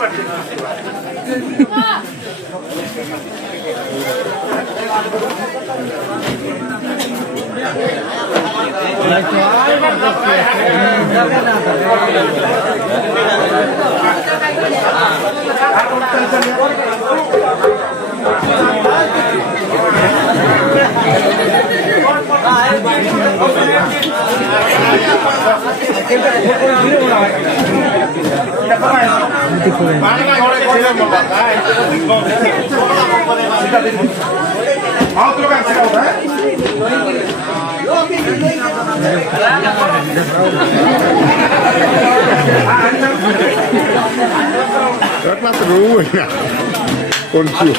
Rấtรู้นะคนคิว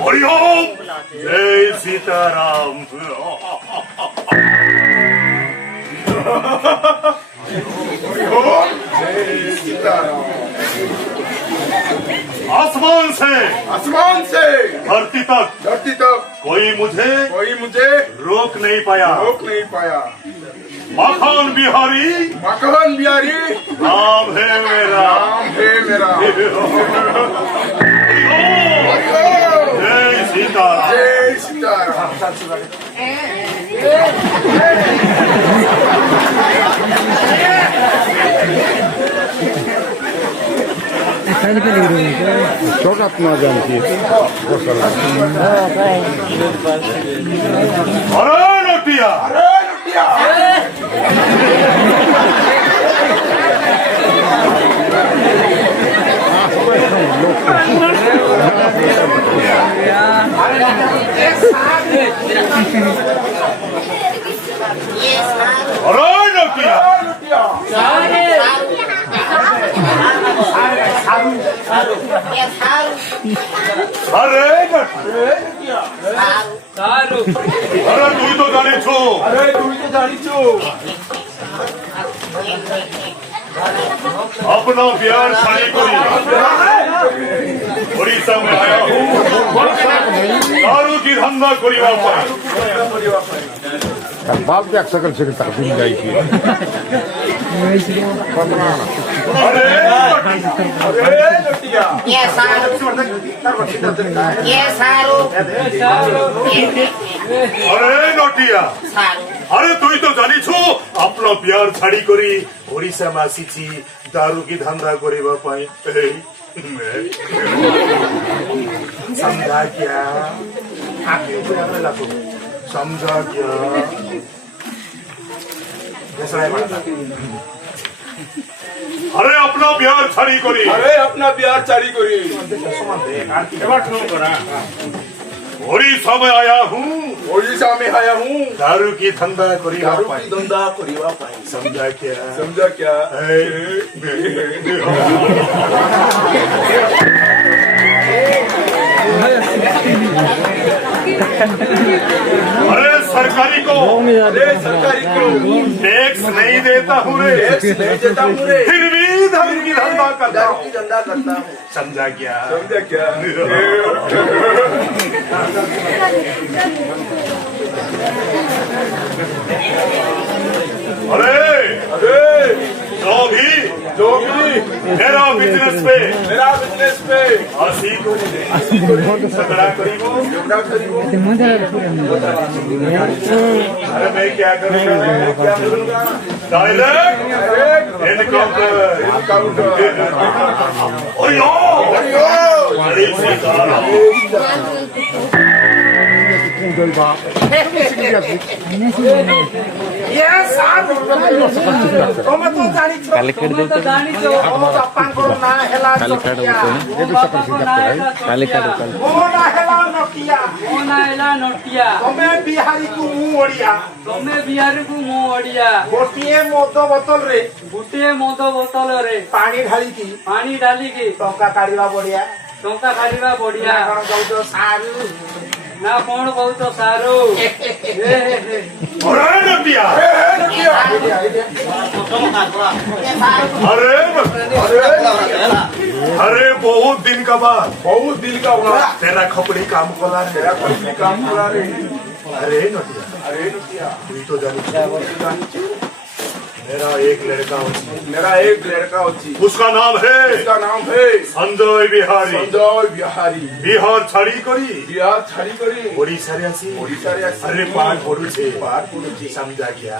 हरिओम जय सीताराम आसमान से धरती तक कोई मुझे रोक नहीं पाया मखान बिहारी नाम है मेरा जय सीताराम çok atmayacağım ki. अरे नोटिया अरे তুই তো জানিস अपना प्यार शादी करी उड़ीसा में आया हूँ दारू की धंधा करी बाप देख सकल से तक जाई की अरे अरे नोटिया अरे तुई तो जानी छो अपना प्यार छाड़ी करी ओडिशा में आसी दारू की धंधा करिबा पाई समझा क्या समझा क्या अरे अपना प्यार छाड़ी करी ओडिशा में आया हूँ ओडिशा में आया हूँ दारू की धंधा करी दारू की धंधा करिवा पाई समझा क्या समझा क्या अरे सरकारी को टैक्स नहीं देता हूँ रे टैक्स नहीं देता हूँ रे फिर भी दारू की धंधा करता दारू हूँ की धंधा करता हूँ समझा क्या समझा क्या अरे अरे जो भी मेरा बिजनेस पे हंसी को झगड़ा करीबो अरे मैं क्या करूँगा डायरेक्ट एनकाउंटर अरे सीताराम बिहारी को मु ओडिया गोटे मद बोतल रे पानी ढाली की टंका काढ़ा बढ़िया सारू ना कौन बहुत सारू अरे बहुत दिन का बाद तेरा खपड़ी काम कला रे अरे नटिया तू तो जानी मेरा एक लड़का होती उसका नाम है संजय बिहारी बिहार छाड़ी करी ओडिशा रे आसी अरे पाठ पढ़ू छे समझा क्या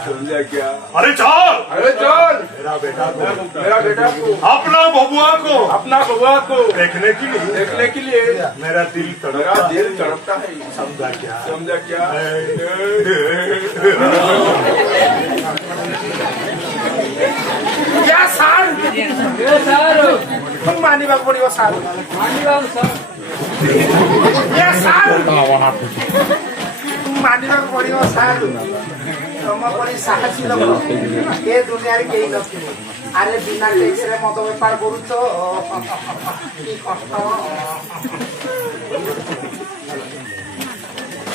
अरे चल मेरा बेटा को अपना बबुआ को देखने के लिए मेरा दिल तड़पता है समझा क्या मानिबा पड़ियो सारू मानिबा पड़ियो सारू तुम परी साहसी लोक ए दुनिया रे केही नथिबो अरे बिना टैक्स रे मद व्यापार करूछ की कष्ट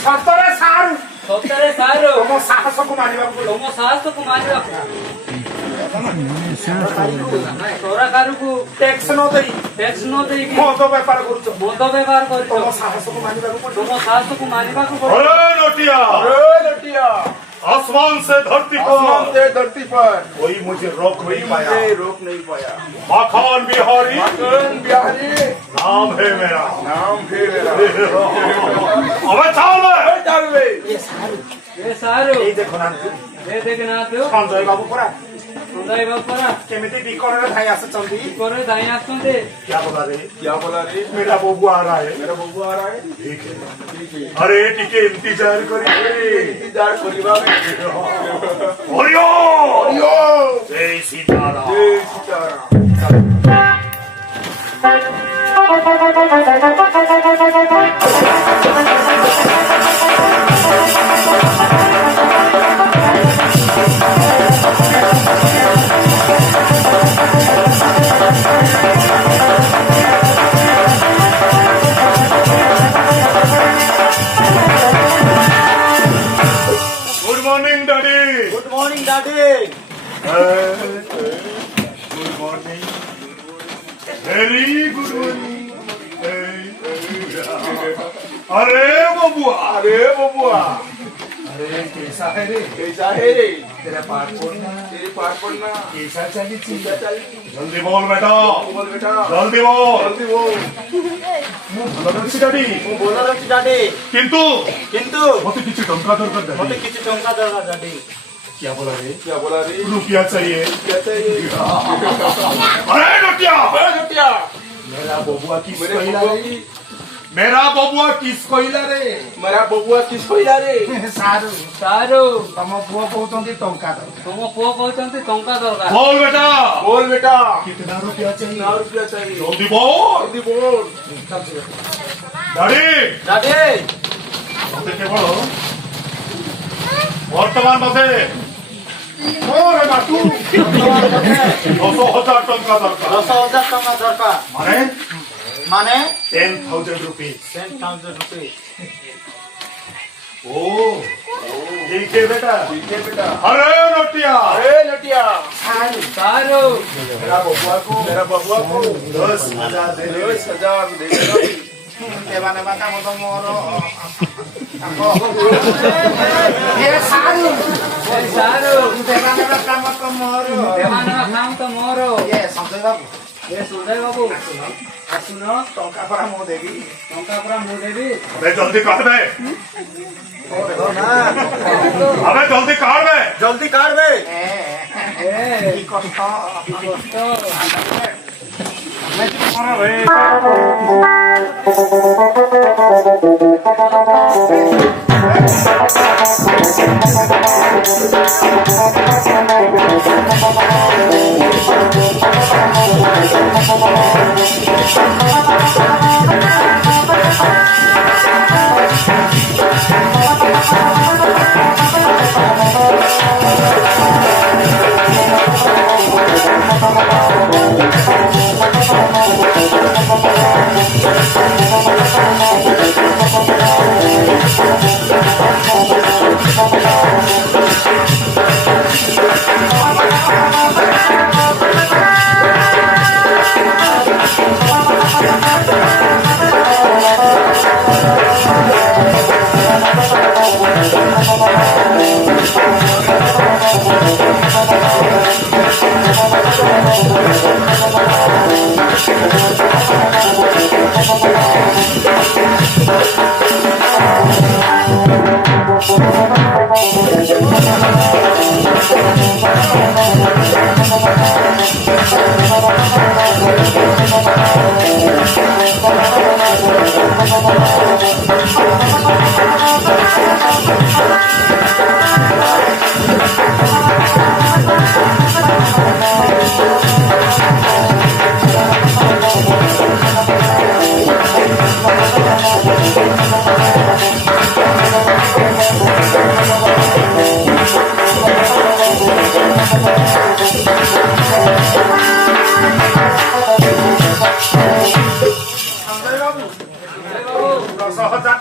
सतरे सारू तुम साहस को मानिबा सरकार को टैक्स न दे मद व्यापार करूछ तुम साहस को मानिबा अरे नटिया आसमान से धरती पर कोई मुझे रोक नहीं पाया मखान बिहारी नाम है मेरा अबे चल ये सारू देखो ना तू संजय बाबू परा केमिति बिकरे धाई आसुचंदी क्या बोला रे मेरा बबू आ रहा है ठीक है अरे टिके इंतजार करिबा जय Sitaram good morning daddy good morning very good morning अरे बबुआ अरे कैसा है रे तेरा पाठ पढ़ना कैसा चली जल्दी बोल बेटा जल्दी बोल बोला डैडी किंतु मते किसी टंका दरकार डैडी क्या बोला रे रुपया चाहिए अरे नटिया मेरा बबुआ किस कोइला रे सारू तम पुओ कहउचंती टंका दरकार बोल बेटा कितना रुपया चाहिए जल्दी बोल डैडी डैडी केवल वर्तमान मते मोर बाटू 10,000 टंका दरकार 10,000 टंका दरकार माने माने 10,000 rupees 10,000 रुपये ओ ठीक है बेटा अरे नटिया सारू मेरा बबुआ को 10,000 दे दे 10,000 दे दो देवाने बाका मत मोर ए सारू देवाने बाका मत मोर देवाना काम तो मोरो ए संजय बाबू ए सुजय बाबू आसुनो टंका परा मो देबी टंका पुरा मु देबी अबे जल्दी काट बे अबे जल्दी काट बे जल्दी कर बे ए की कष्ट तो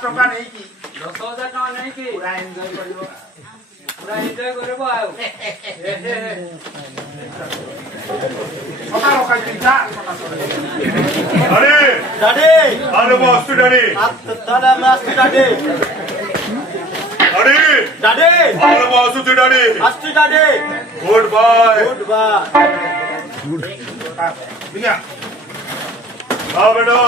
टंका नहीं की 10,000 टका नहीं की पूरा एंजॉय करियो पूरा एन्जॉय करबो आउ छोटा रोका चिंता अरे दादी अरे बॉस डैडी दादा मस्त दादी अरे दादी अरे बॉस डैडी मस्त दादी गुड बाय गुड बाय भैया आ बेटा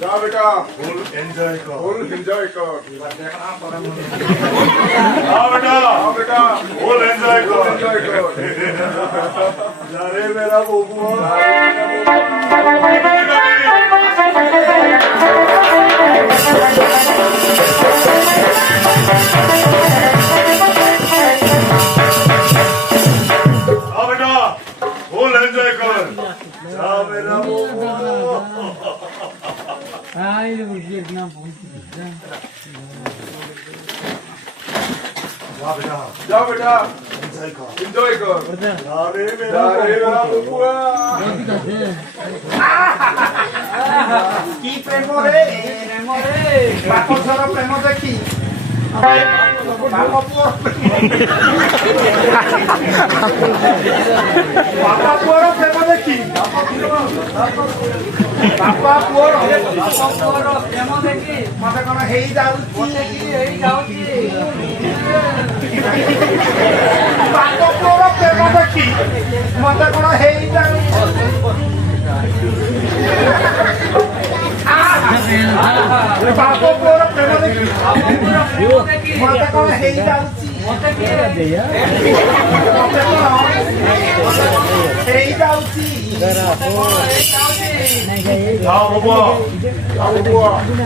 जा बेटा फुल एंजॉय कर फुल एंजॉय कर आ बेटा बेटा फुल एंजॉय कर एंजॉय कर अरे मेरा बबुआ आ बेटा फुल एंजॉय कर जा मेरा बबुआ आई इतना बहुत जा बेटा एंजॉय कर एंजॉय कर अरे मेरा मेरा बबुआ की प्रेम रे बाप सर प्रेम देखी बाप पुअर बापा पुअर प्रेम देखी बापा पुअर प्रेम देखी मते कोन हेई जाउची एई जाउची बाप पुअर प्रेम देखी मते कोन हेई जाउची बाप पुअर प्रेम देखी मते कोन हेई जाउची मते के देया हेई जाउची जा बबुआ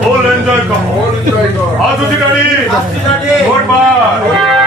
फुल एंजॉय कर फुल एंजॉय कर आ तुझी गाड़ी दादी गुड बाय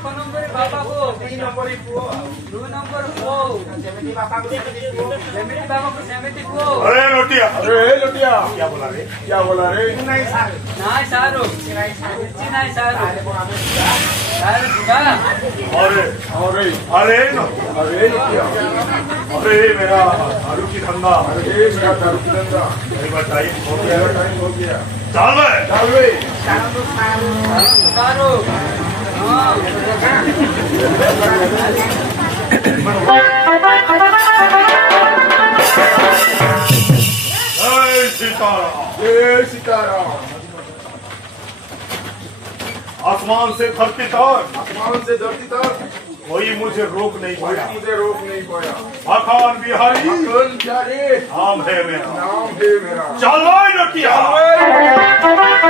एक नंबर बाबा को 2 नंबर को 2 नंबर को जेमिति बाबा को जेमिति को अरे लोटिया अरे लोटिया क्या बोला रे क्या बोला रे नहीं सारो नहीं सारो सारो जुगा अरे अरे अरे न अरे लोटिया अरे मेरा दारू की धंधा अरे मेरा दारू की धंधा नहीं बताइए हो गया मेरा टाइम हो गया चल बे चल बे सारो हाँ जय सीताराम जय सीताराम आसमान से धरती तक आसमान से धरती तक कोई मुझे रोक नहीं कोई पाया मुझे रोक नहीं पाया अखान बिहारी अकल प्यारे नाम है मेरा नाम है मेरा चल भाई लोटिया चल बे